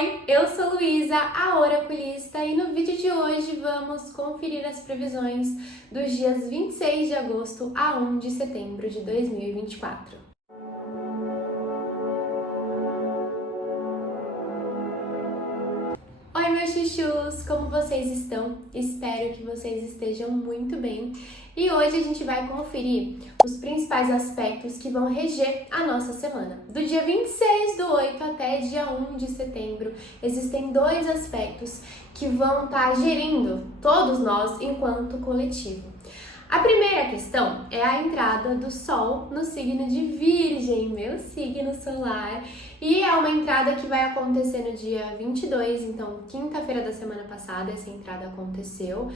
Oi, eu sou Luísa, a oraculista, e no vídeo de hoje vamos conferir as previsões dos dias 26 de agosto a 1 de setembro de 2024. Oi, meus chuchus! Como vocês estão? Espero que vocês estejam muito bem. E hoje a gente vai conferir os principais aspectos que vão reger a nossa semana. Do dia 26/8 até dia 1 de setembro, existem dois aspectos que vão estar gerindo todos nós enquanto coletivo. A primeira questão é a entrada do Sol no signo de Virgem, meu signo solar, e é uma entrada que vai acontecer no dia 22, então quinta-feira da semana passada essa entrada aconteceu.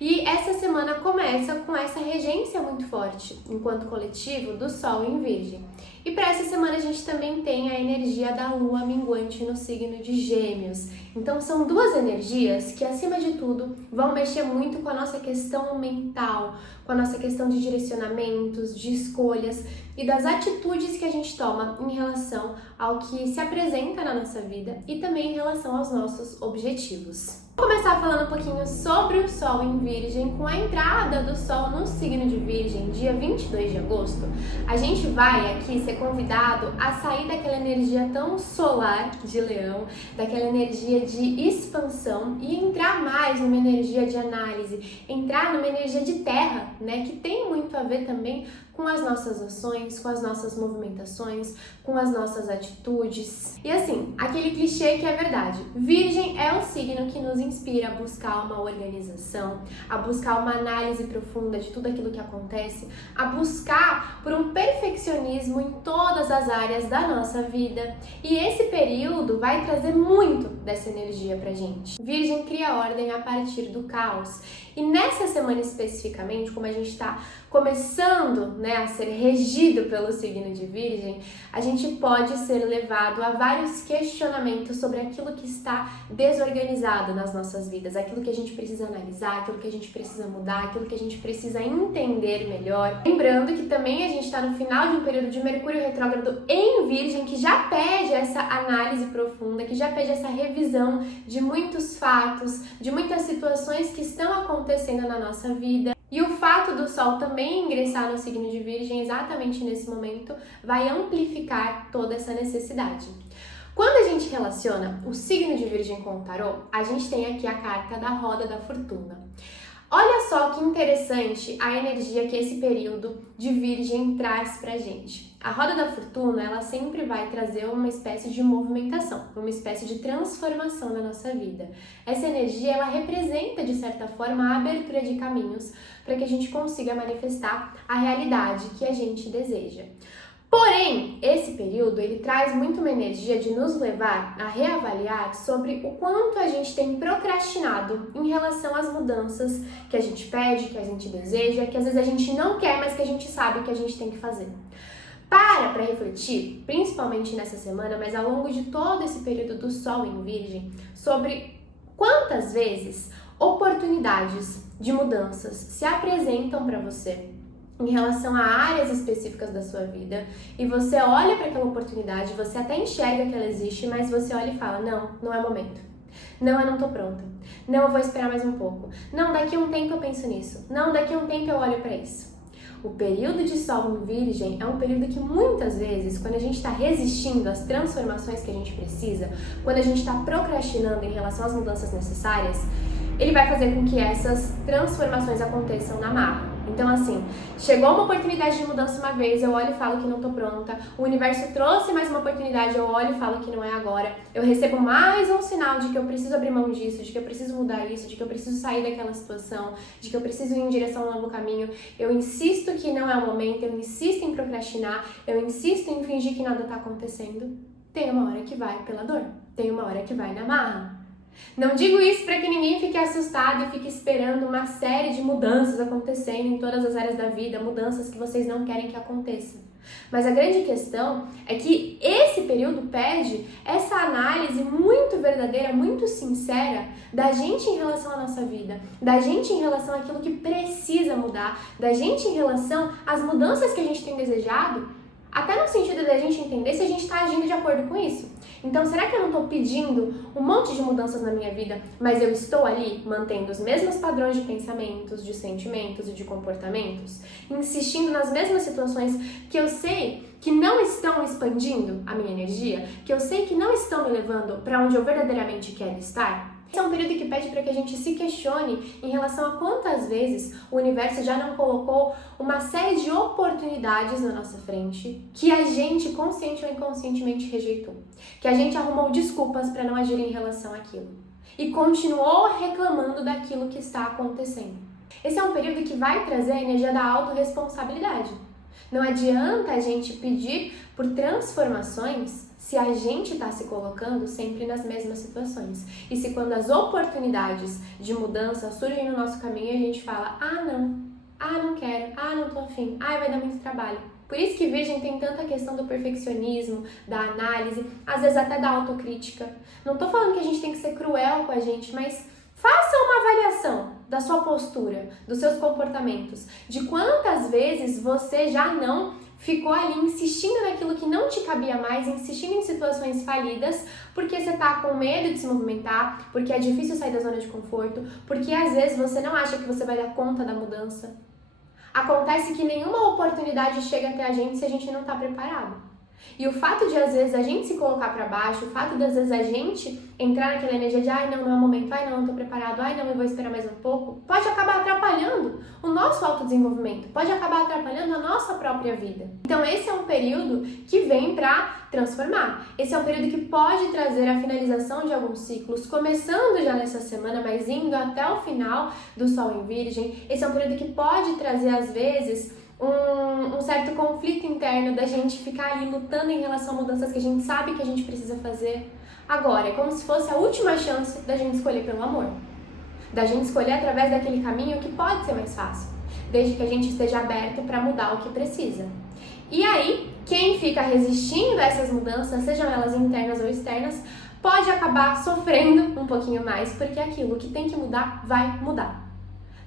E essa semana começa com essa regência muito forte, enquanto coletivo, do Sol em Virgem. E para essa semana a gente também tem a energia da Lua minguante no signo de Gêmeos. Então são duas energias que, acima de tudo, vão mexer muito com a nossa questão mental, com a nossa questão de direcionamentos, de escolhas e das atitudes que a gente toma em relação ao que se apresenta na nossa vida e também em relação aos nossos objetivos. Vou começar falando um pouquinho sobre o Sol em Virgem. Com a entrada do Sol no signo de Virgem, dia 22 de agosto, a gente vai aqui ser convidado a sair daquela energia tão solar de Leão, daquela energia de expansão e entrar mais numa energia de análise, entrar numa energia de terra, né, que tem muito a ver também com as nossas ações, com as nossas movimentações, com as nossas atitudes. E assim, aquele clichê que é verdade. Virgem é o signo que nos inspira a buscar uma organização, a buscar uma análise profunda de tudo aquilo que acontece, a buscar por um perfeccionismo em todas as áreas da nossa vida. E esse período vai trazer muito dessa energia pra gente. Virgem cria ordem a partir do caos. E nessa semana especificamente, como a gente está começando, né, a ser regido pelo signo de Virgem, a gente pode ser levado a vários questionamentos sobre aquilo que está desorganizado nas nossas vidas, aquilo que a gente precisa analisar, aquilo que a gente precisa mudar, aquilo que a gente precisa entender melhor. Lembrando que também a gente está no final de um período de Mercúrio retrógrado em Virgem, que já pede essa análise profunda, que já pede essa revisão de muitos fatos, de muitas situações que estão acontecendo na nossa vida. E o fato do Sol também ingressar no signo de Virgem exatamente nesse momento vai amplificar toda essa necessidade. Quando a gente relaciona o signo de Virgem com o tarô, a gente tem aqui a carta da Roda da Fortuna. Olha só que interessante a energia que esse período de Virgem traz pra gente. A Roda da Fortuna, ela sempre vai trazer uma espécie de movimentação, uma espécie de transformação na nossa vida. Essa energia, ela representa, de certa forma, a abertura de caminhos para que a gente consiga manifestar a realidade que a gente deseja. Porém, esse período, ele traz muito uma energia de nos levar a reavaliar sobre o quanto a gente tem procrastinado em relação às mudanças que a gente pede, que a gente deseja, que às vezes a gente não quer, mas que a gente sabe que a gente tem que fazer. Para refletir, principalmente nessa semana, mas ao longo de todo esse período do Sol em Virgem, sobre quantas vezes oportunidades de mudanças se apresentam para você em relação a áreas específicas da sua vida, e você olha para aquela oportunidade, você até enxerga que ela existe, mas você olha e fala, não é momento. Não, eu não tô pronta. Não, eu vou esperar mais um pouco. Não, daqui a um tempo eu penso nisso. Não, daqui a um tempo eu olho para isso. O período de Sol em Virgem é um período que muitas vezes, quando a gente está resistindo às transformações que a gente precisa, quando a gente está procrastinando em relação às mudanças necessárias, ele vai fazer com que essas transformações aconteçam na marra. Então, assim, chegou uma oportunidade de mudança uma vez, eu olho e falo que não tô pronta. O universo trouxe mais uma oportunidade, eu olho e falo que não é agora. Eu recebo mais um sinal de que eu preciso abrir mão disso, de que eu preciso mudar isso, de que eu preciso sair daquela situação, de que eu preciso ir em direção a um novo caminho. Eu insisto que não é o momento, eu insisto em procrastinar, eu insisto em fingir que nada tá acontecendo. Tem uma hora que vai pela dor, tem uma hora que vai na marra. Não digo isso para que ninguém fique assustado e fique esperando uma série de mudanças acontecendo em todas as áreas da vida, mudanças que vocês não querem que aconteçam. Mas a grande questão é que esse período pede essa análise muito verdadeira, muito sincera da gente em relação à nossa vida, da gente em relação àquilo que precisa mudar, da gente em relação às mudanças que a gente tem desejado, Até no sentido da gente entender se a gente está agindo de acordo com isso. Então, será que eu não estou pedindo um monte de mudanças na minha vida, mas eu estou ali mantendo os mesmos padrões de pensamentos, de sentimentos e de comportamentos? Insistindo nas mesmas situações que eu sei que não estão expandindo a minha energia, que eu sei que não estão me levando para onde eu verdadeiramente quero estar? Esse é um período que pede para que a gente se questione em relação a quantas vezes o universo já não colocou uma série de oportunidades na nossa frente que a gente, consciente ou inconscientemente, rejeitou. Que a gente arrumou desculpas para não agir em relação àquilo. E continuou reclamando daquilo que está acontecendo. Esse é um período que vai trazer a energia da autorresponsabilidade. Não adianta a gente pedir por transformações se a gente está se colocando sempre nas mesmas situações. E se quando as oportunidades de mudança surgem no nosso caminho, a gente fala, não quero, não tô afim, vai dar muito trabalho. Por isso que Virgem tem tanta questão do perfeccionismo, da análise, às vezes até da autocrítica. Não tô falando que a gente tem que ser cruel com a gente, mas faça uma avaliação da sua postura, dos seus comportamentos, de quantas vezes você já não ficou ali insistindo naquilo que não te cabia mais, insistindo em situações falidas, porque você tá com medo de se movimentar, porque é difícil sair da zona de conforto, porque às vezes você não acha que você vai dar conta da mudança. Acontece que nenhuma oportunidade chega até a gente se a gente não tá preparado. E o fato de, às vezes, a gente se colocar para baixo, o fato de, às vezes, a gente entrar naquela energia de não é o momento, não tô preparado, não, eu vou esperar mais um pouco, pode acabar atrapalhando o nosso autodesenvolvimento, pode acabar atrapalhando a nossa própria vida. Então, esse é um período que vem para transformar. Esse é um período que pode trazer a finalização de alguns ciclos, começando já nessa semana, mas indo até o final do Sol em Virgem. Esse é um período que pode trazer, às vezes, um certo conflito interno da gente ficar ali lutando em relação a mudanças que a gente sabe que a gente precisa fazer. Agora, é como se fosse a última chance da gente escolher pelo amor. Da gente escolher através daquele caminho que pode ser mais fácil, desde que a gente esteja aberto para mudar o que precisa. E aí, quem fica resistindo a essas mudanças, sejam elas internas ou externas, pode acabar sofrendo um pouquinho mais, porque aquilo que tem que mudar, vai mudar.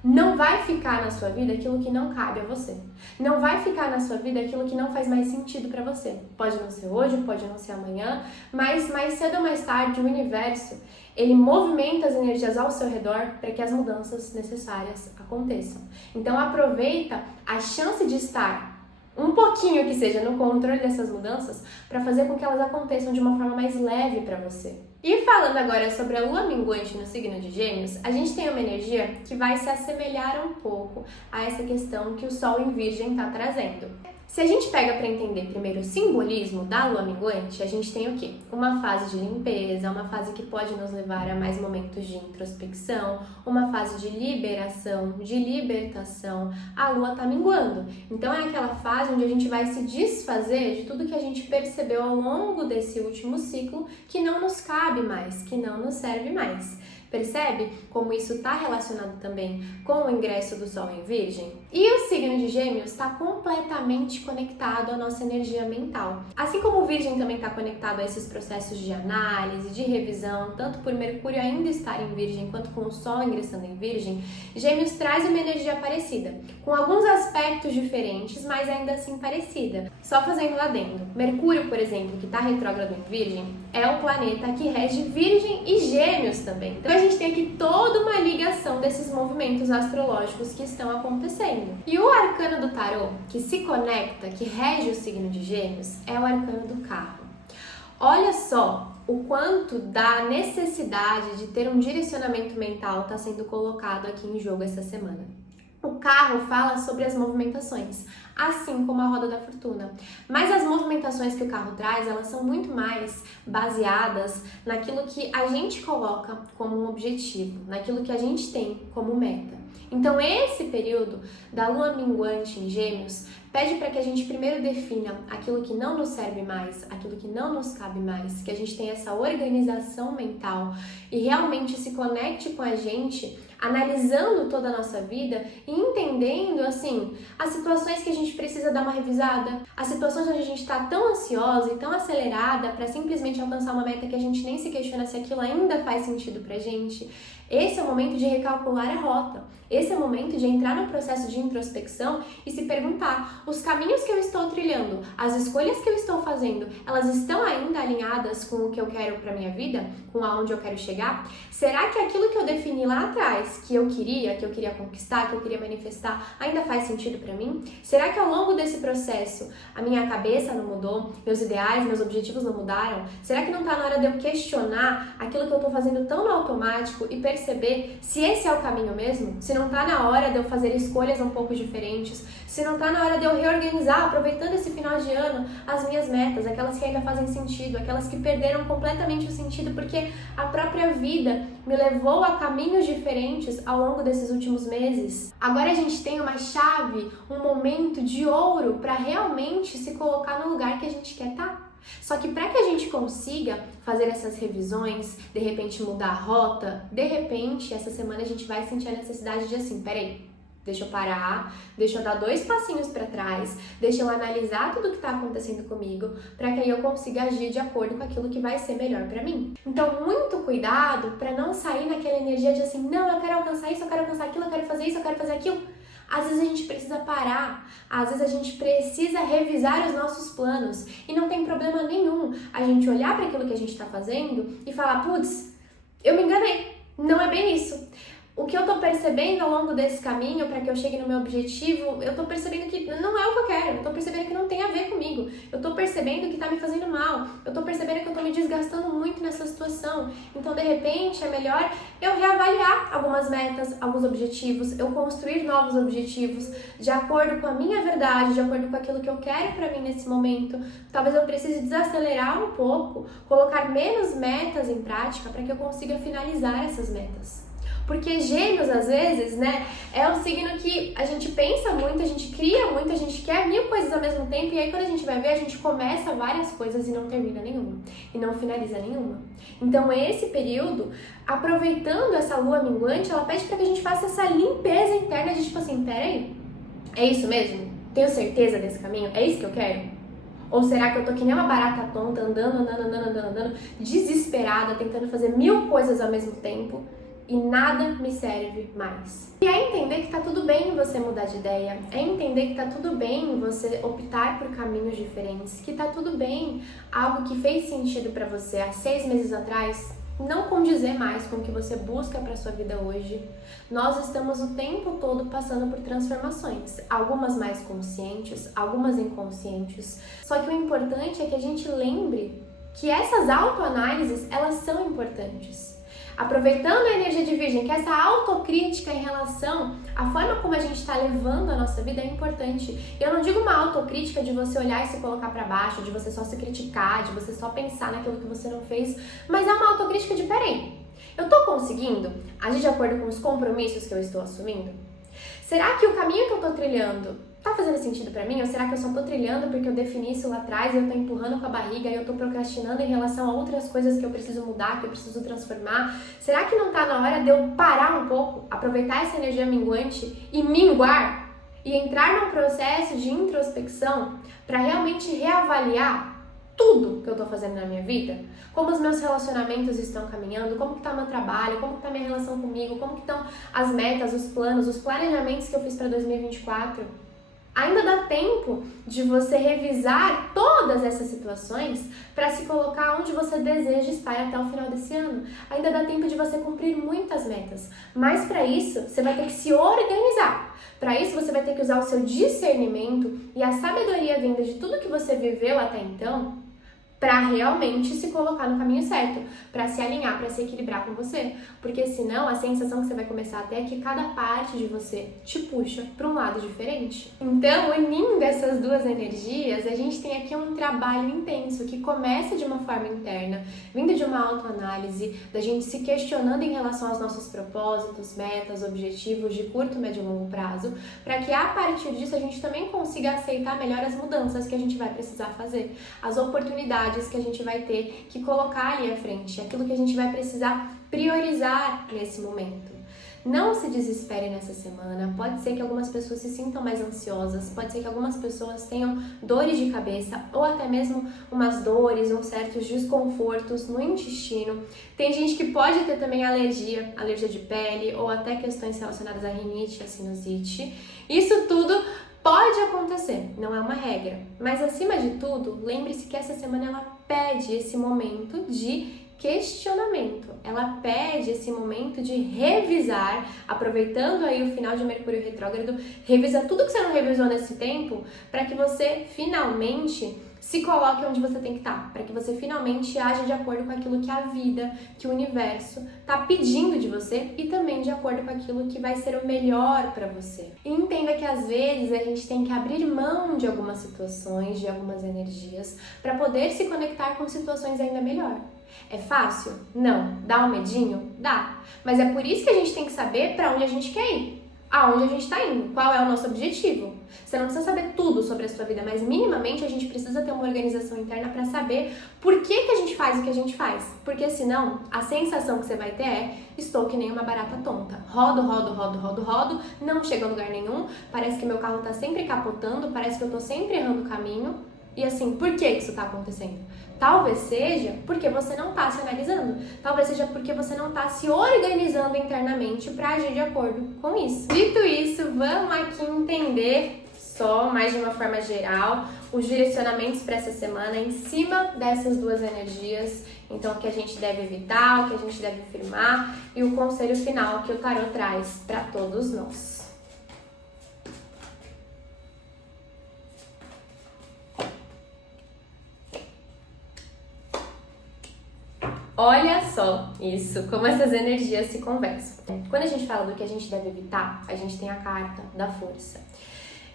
Não vai ficar na sua vida aquilo que não cabe a você. Não vai ficar na sua vida aquilo que não faz mais sentido para você. Pode não ser hoje, pode não ser amanhã, mas mais cedo ou mais tarde o universo, ele movimenta as energias ao seu redor para que as mudanças necessárias aconteçam. Então aproveita a chance de estar um pouquinho que seja no controle dessas mudanças para fazer com que elas aconteçam de uma forma mais leve para você. E falando agora sobre a lua minguante no signo de Gêmeos, a gente tem uma energia que vai se assemelhar um pouco a essa questão que o Sol em Virgem está trazendo. Se a gente pega para entender primeiro o simbolismo da lua minguante, a gente tem o quê? Uma fase de limpeza, uma fase que pode nos levar a mais momentos de introspecção, uma fase de liberação, de libertação. A lua está minguando. Então é aquela fase onde a gente vai se desfazer de tudo que a gente percebeu ao longo desse último ciclo que não nos cabe mais, que não nos serve mais. Percebe como isso está relacionado também com o ingresso do Sol em Virgem? E o signo de Gêmeos está completamente conectado à nossa energia mental. Assim como o Virgem também está conectado a esses processos de análise, de revisão, tanto por Mercúrio ainda estar em Virgem, quanto com o Sol ingressando em Virgem, Gêmeos traz uma energia parecida, com alguns aspectos diferentes, mas ainda assim parecida. Só fazendo um adendo, Mercúrio, por exemplo, que está retrógrado em Virgem, é o planeta que rege Virgem e Gêmeos também. Então a gente tem aqui toda uma ligação desses movimentos astrológicos que estão acontecendo. E o arcano do tarô, que se conecta, que rege o signo de Gêmeos, é o arcano do carro. Olha só o quanto da necessidade de ter um direcionamento mental está sendo colocado aqui em jogo essa semana. O carro fala sobre as movimentações, assim como a roda da fortuna. Mas as movimentações que o carro traz, elas são muito mais baseadas naquilo que a gente coloca como um objetivo, naquilo que a gente tem como meta. Então esse período da lua minguante em Gêmeos pede para que a gente primeiro defina aquilo que não nos serve mais, aquilo que não nos cabe mais, que a gente tenha essa organização mental e realmente se conecte com a gente analisando toda a nossa vida e entendendo, assim, as situações que a gente precisa dar uma revisada, as situações onde a gente está tão ansiosa e tão acelerada para simplesmente alcançar uma meta que a gente nem se questiona se aquilo ainda faz sentido pra gente. Esse é o momento de recalcular a rota. Esse é o momento de entrar no processo de introspecção e se perguntar: os caminhos que eu estou trilhando, as escolhas que eu estou fazendo, elas estão ainda alinhadas com o que eu quero para minha vida? Com aonde eu quero chegar? Será que aquilo que eu defini lá atrás, que eu queria conquistar, que eu queria manifestar, ainda faz sentido para mim? Será que ao longo desse processo a minha cabeça não mudou, meus ideais, meus objetivos não mudaram? Será que não está na hora de eu questionar aquilo que eu estou fazendo tão no automático e perceber se esse é o caminho mesmo? Se não tá na hora de eu fazer escolhas um pouco diferentes, se não tá na hora de eu reorganizar, aproveitando esse final de ano, as minhas metas, aquelas que ainda fazem sentido, aquelas que perderam completamente o sentido porque a própria vida me levou a caminhos diferentes ao longo desses últimos meses. Agora a gente tem uma chave, um momento de ouro para realmente se colocar no lugar que a gente quer estar. Só que para que a gente consiga fazer essas revisões, de repente mudar a rota, de repente essa semana a gente vai sentir a necessidade de assim, peraí, deixa eu parar, deixa eu dar 2 passinhos para trás, deixa eu analisar tudo que está acontecendo comigo, para que aí eu consiga agir de acordo com aquilo que vai ser melhor para mim. Então, muito cuidado para não sair naquela energia de assim, não, eu quero alcançar isso, eu quero alcançar aquilo, eu quero fazer isso, eu quero fazer aquilo. Às vezes a gente precisa parar, às vezes a gente precisa revisar os nossos planos e não tem problema nenhum a gente olhar para aquilo que a gente está fazendo e falar, putz, eu me enganei, não é bem isso. O que eu tô percebendo ao longo desse caminho para que eu chegue no meu objetivo, eu tô percebendo que não é o que eu quero, eu tô percebendo que não tem a ver comigo, eu tô percebendo que tá me fazendo mal, eu tô percebendo que eu tô me desgastando muito nessa situação. Então, de repente, é melhor eu reavaliar algumas metas, alguns objetivos, eu construir novos objetivos de acordo com a minha verdade, de acordo com aquilo que eu quero para mim nesse momento. Talvez eu precise desacelerar um pouco, colocar menos metas em prática para que eu consiga finalizar essas metas. Porque Gêmeos, às vezes, né, é um signo que a gente pensa muito, a gente cria muito, a gente quer 1000 coisas ao mesmo tempo, e aí quando a gente vai ver, a gente começa várias coisas e não termina nenhuma, e não finaliza nenhuma. Então, esse período, aproveitando essa lua minguante, ela pede pra que a gente faça essa limpeza interna de tipo assim, peraí, é isso mesmo? Tenho certeza desse caminho? É isso que eu quero? Ou será que eu tô que nem uma barata tonta, andando, desesperada, tentando fazer 1000 coisas ao mesmo tempo, e nada me serve mais? E é entender que tá tudo bem você mudar de ideia, é entender que tá tudo bem você optar por caminhos diferentes, que tá tudo bem algo que fez sentido pra você há 6 meses atrás não condizer mais com o que você busca para sua vida hoje. Nós estamos o tempo todo passando por transformações, algumas mais conscientes, algumas inconscientes. Só que o importante é que a gente lembre que essas autoanálises, elas são importantes. Aproveitando a energia de Virgem, que essa autocrítica em relação à forma como a gente está levando a nossa vida é importante. Eu não digo uma autocrítica de você olhar e se colocar para baixo, de você só se criticar, de você só pensar naquilo que você não fez, mas é uma autocrítica de, peraí, eu tô conseguindo agir de acordo com os compromissos que eu estou assumindo? Será que o caminho que eu tô trilhando tá fazendo sentido pra mim? Ou será que eu só tô trilhando porque eu defini isso lá atrás e eu tô empurrando com a barriga e eu tô procrastinando em relação a outras coisas que eu preciso mudar, que eu preciso transformar? Será que não tá na hora de eu parar um pouco, aproveitar essa energia minguante e minguar? E entrar num processo de introspecção pra realmente reavaliar tudo que eu tô fazendo na minha vida? Como os meus relacionamentos estão caminhando, como que tá meu trabalho, como que tá minha relação comigo, como que estão as metas, os planos, os planejamentos que eu fiz pra 2024? Ainda dá tempo de você revisar todas essas situações para se colocar onde você deseja estar até o final desse ano. Ainda dá tempo de você cumprir muitas metas, mas para isso você vai ter que se organizar. Para isso você vai ter que usar o seu discernimento e a sabedoria vinda de tudo que você viveu até então para realmente se colocar no caminho certo, para se alinhar, para se equilibrar com você. Porque senão a sensação que você vai começar a ter é que cada parte de você te puxa para um lado diferente. Então, unindo essas duas energias, a gente tem aqui um trabalho intenso que começa de uma forma interna, vindo de uma autoanálise, da gente se questionando em relação aos nossos propósitos, metas, objetivos de curto, médio e longo prazo, para que a partir disso a gente também consiga aceitar melhor as mudanças que a gente vai precisar fazer, as oportunidades que a gente vai ter que colocar ali à frente, aquilo que a gente vai precisar priorizar nesse momento. Não se desespere nessa semana. Pode ser que algumas pessoas se sintam mais ansiosas, pode ser que algumas pessoas tenham dores de cabeça ou até mesmo umas dores ou certos desconfortos no intestino. Tem gente que pode ter também alergia de pele ou até questões relacionadas à rinite, à sinusite. Isso tudo pode acontecer, não é uma regra. Mas acima de tudo, lembre-se que essa semana ela pede esse momento de questionamento. Ela pede esse momento de revisar, aproveitando aí o final de Mercúrio retrógrado, revisa tudo que você não revisou nesse tempo, para que você finalmente se coloque onde você tem que estar, para que você finalmente aja de acordo com aquilo que a vida, que o universo está pedindo de você e também de acordo com aquilo que vai ser o melhor para você. E entenda que às vezes a gente tem que abrir mão de algumas situações, de algumas energias, para poder se conectar com situações ainda melhor. É fácil? Não. Dá um medinho? Dá. Mas é por isso que a gente tem que saber para onde a gente quer ir. Aonde a gente está indo, qual é o nosso objetivo. Você não precisa saber tudo sobre a sua vida, mas minimamente a gente precisa ter uma organização interna para saber por que a gente faz o que a gente faz. Porque senão, a sensação que você vai ter é: estou que nem uma barata tonta. Rodo, não chego a lugar nenhum, parece que meu carro está sempre capotando, parece que eu estou sempre errando o caminho. E assim, por que isso está acontecendo? Talvez seja porque você não está se analisando. Talvez seja porque você não está se organizando internamente para agir de acordo com isso. Dito isso, vamos aqui entender só, mais de uma forma geral, os direcionamentos para essa semana em cima dessas duas energias. Então, o que a gente deve evitar, o que a gente deve firmar e o conselho final que o tarot traz para todos nós. Olha só isso, como essas energias se conversam. Quando a gente fala do que a gente deve evitar, a gente tem a carta da força.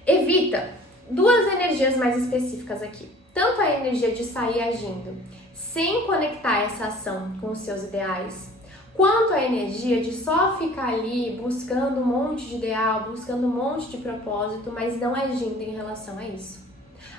Evita duas energias mais específicas aqui. Tanto a energia de sair agindo sem conectar essa ação com os seus ideais, quanto a energia de só ficar ali buscando um monte de ideal, buscando um monte de propósito, mas não agindo em relação a isso.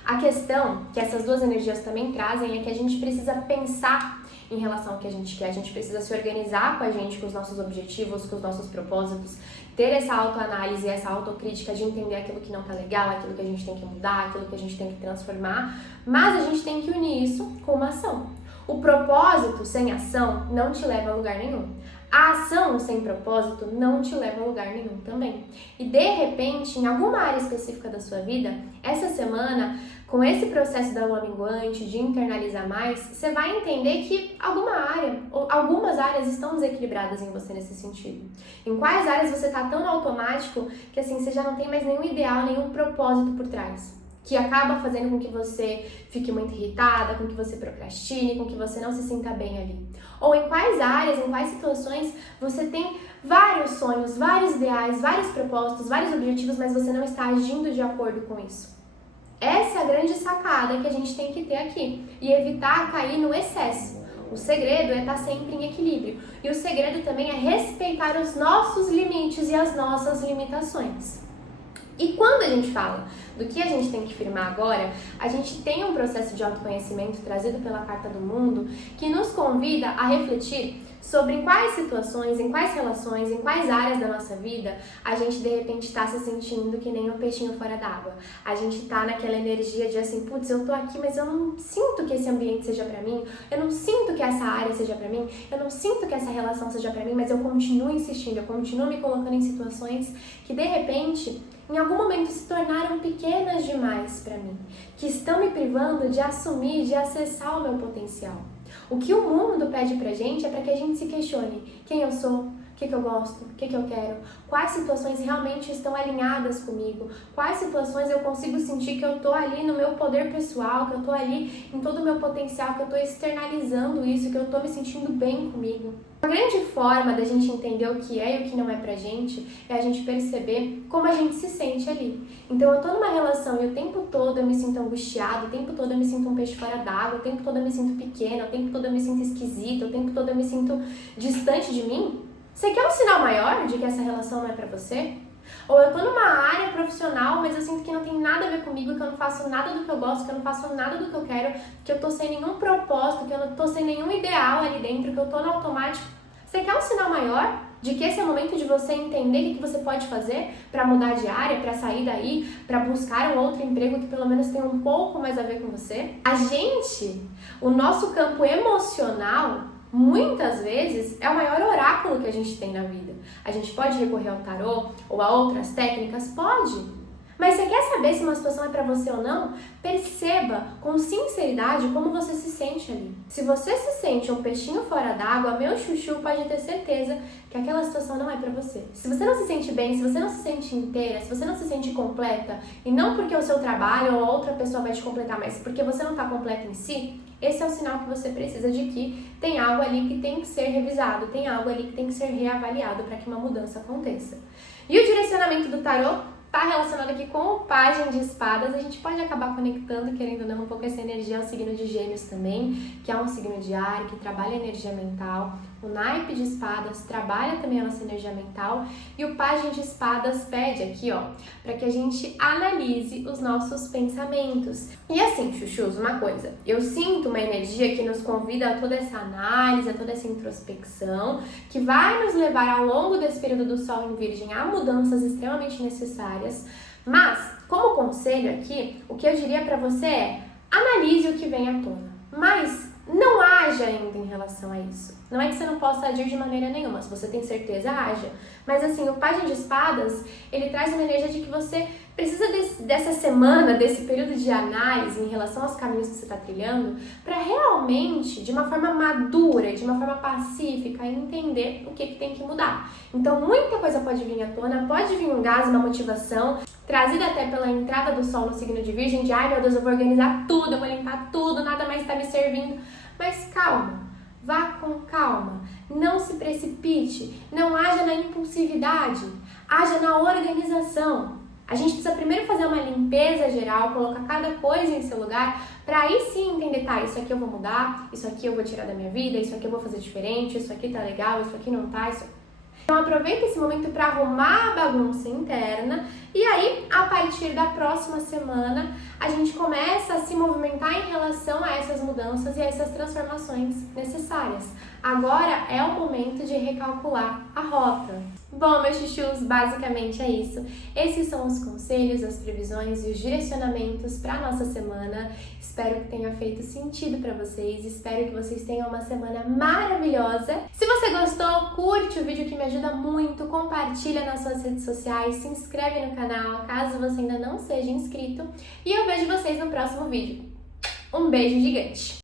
A questão que essas duas energias também trazem é que a gente precisa pensar em relação ao que a gente quer, a gente precisa se organizar com a gente, com os nossos objetivos, com os nossos propósitos, ter essa autoanálise, essa autocrítica de entender aquilo que não tá legal, aquilo que a gente tem que mudar, aquilo que a gente tem que transformar, mas a gente tem que unir isso com uma ação. O propósito sem ação não te leva a lugar nenhum. A ação sem propósito não te leva a lugar nenhum também. E de repente, em alguma área específica da sua vida, essa semana, com esse processo da lua minguante, de internalizar mais, você vai entender que alguma área, ou algumas áreas estão desequilibradas em você nesse sentido. Em quais áreas você está tão no automático que assim, você já não tem mais nenhum ideal, nenhum propósito por trás, que acaba fazendo com que você fique muito irritada, com que você procrastine, com que você não se sinta bem ali. Ou em quais áreas, em quais situações você tem vários sonhos, vários ideais, vários propósitos, vários objetivos, mas você não está agindo de acordo com isso. Essa é a grande sacada que a gente tem que ter aqui e evitar cair no excesso. O segredo é estar sempre em equilíbrio. E o segredo também é respeitar os nossos limites e as nossas limitações. E quando a gente fala do que a gente tem que firmar agora, a gente tem um processo de autoconhecimento trazido pela Carta do Mundo que nos convida a refletir sobre em quais situações, em quais relações, em quais áreas da nossa vida a gente de repente está se sentindo que nem um peixinho fora d'água. A gente tá naquela energia de assim, putz, eu tô aqui, mas eu não sinto que esse ambiente seja pra mim, eu não sinto que essa área seja pra mim, eu não sinto que essa relação seja pra mim, mas eu continuo insistindo, eu continuo me colocando em situações que de repente em algum momento se tornaram pequenas demais para mim, que estão me privando de assumir, de acessar o meu potencial. O que o mundo pede pra gente é para que a gente se questione quem eu sou, o que eu gosto, o que eu quero, quais situações realmente estão alinhadas comigo, quais situações eu consigo sentir que eu tô ali no meu poder pessoal, que eu tô ali em todo o meu potencial, que eu tô externalizando isso, que eu tô me sentindo bem comigo. A grande forma da gente entender o que é e o que não é pra gente é a gente perceber como a gente se sente ali. Então eu tô numa relação e o tempo todo eu me sinto angustiada, o tempo todo eu me sinto um peixe fora d'água, o tempo todo eu me sinto pequena, o tempo todo eu me sinto esquisita, o tempo todo eu me sinto distante de mim. Você quer um sinal maior de que essa relação não é pra você? Ou eu tô numa área profissional, mas eu sinto que não tem nada a ver comigo, que eu não faço nada do que eu gosto, que eu não faço nada do que eu quero, que eu tô sem nenhum propósito, que eu não tô sem nenhum ideal ali dentro, que eu tô no automático. Você quer um sinal maior? de que esse é o momento de você entender o que você pode fazer para mudar de área, para sair daí, para buscar um outro emprego que pelo menos tenha um pouco mais a ver com você. O nosso campo emocional, muitas vezes, é o maior oráculo que a gente tem na vida. A gente pode recorrer ao tarô ou a outras técnicas? Pode. Mas você quer saber se uma situação é pra você ou não? Perceba com sinceridade como você se sente ali. Se você se sente um peixinho fora d'água, meu chuchu, pode ter certeza que aquela situação não é pra você. Se você não se sente bem, se você não se sente inteira, se você não se sente completa, e não porque o seu trabalho ou outra pessoa vai te completar, mas porque você não tá completa em si, esse é o sinal que você precisa de que tem algo ali que tem que ser revisado, tem algo ali que tem que ser reavaliado para que uma mudança aconteça. E o direcionamento do tarô está relacionado aqui com o Pajem de Espadas. A gente pode acabar conectando, querendo ou não, um pouco essa energia ao signo de Gêmeos também, que é um signo de ar, que trabalha a energia mental. O naipe de espadas trabalha também a nossa energia mental. E o Pajem de Espadas pede aqui, ó, para que a gente analise os nossos pensamentos. E assim, chuchus, uma coisa. Eu sinto uma energia que nos convida a toda essa análise, a toda essa introspecção, que vai nos levar ao longo desse período do Sol em Virgem a mudanças extremamente necessárias. Mas, como conselho aqui, o que eu diria para você é: analise o que vem à tona, mas não haja ainda em relação a isso. Não é que você não possa agir de maneira nenhuma, se você tem certeza, haja. Mas assim, o Pajem de Espadas, ele traz uma energia de que você precisa dessa semana, desse período de análise em relação aos caminhos que você está trilhando, para realmente, de uma forma madura, de uma forma pacífica, entender o que tem que mudar. Então, muita coisa pode vir à tona, pode vir um gás, uma motivação, trazida até pela entrada do Sol no signo de Virgem, de ai meu Deus, eu vou organizar tudo, eu vou limpar tudo, nada mais está me servindo. Mas calma, vá com calma, não se precipite, não haja na impulsividade, haja na organização. A gente precisa primeiro fazer uma limpeza geral, colocar cada coisa em seu lugar, para aí sim entender, tá, isso aqui eu vou mudar, isso aqui eu vou tirar da minha vida, isso aqui eu vou fazer diferente, isso aqui tá legal, isso aqui não tá, isso... Então aproveita esse momento para arrumar a bagunça interna e aí, a partir da próxima semana, a gente começa a se movimentar em relação a essas mudanças e a essas transformações necessárias. Agora é o momento de recalcular a rota. Bom, meus chuchus, basicamente é isso. Esses são os conselhos, as previsões e os direcionamentos para a nossa semana. Espero que tenha feito sentido para vocês. Espero que vocês tenham uma semana maravilhosa. Se você gostou, curte o vídeo que me ajuda muito, compartilha nas suas redes sociais, se inscreve no canal caso você ainda não seja inscrito. E eu vejo vocês no próximo vídeo. Um beijo gigante!